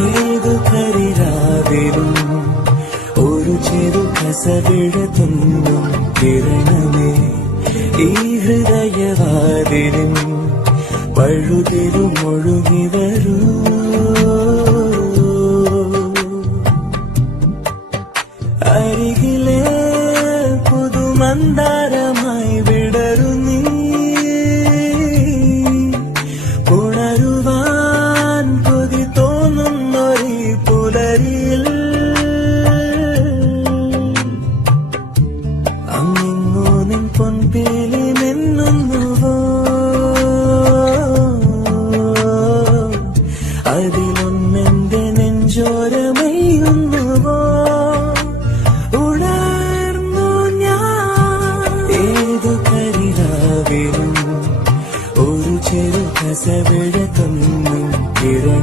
ഏതു കരിരാവിലും ഒരു ചെറു കസവിഴത്തുന്നും കിരണമേ ഈ ഹൃദയവാതിലും പഴുതിലും ഒഴുകി വരൂ. അരികിലെ പുതുമന്ദാരമായി വിടരു നീ, ഉണരുവാൻ കൊതി തോന്നുന്നൊരു പുലരിയിൽ. അങ്ങിങ്ങോ നിൻ പൊൻപേലി മിന്നുന്നുവോ, അതിലൊന്നെന്റെ നെഞ്ചോരമയുന്നുവോ. ഉണർന്നു ഞാൻ ഏതു കരിരാവിലും ഒരു ചെറു കസവിഴ തന്നു കിരണം.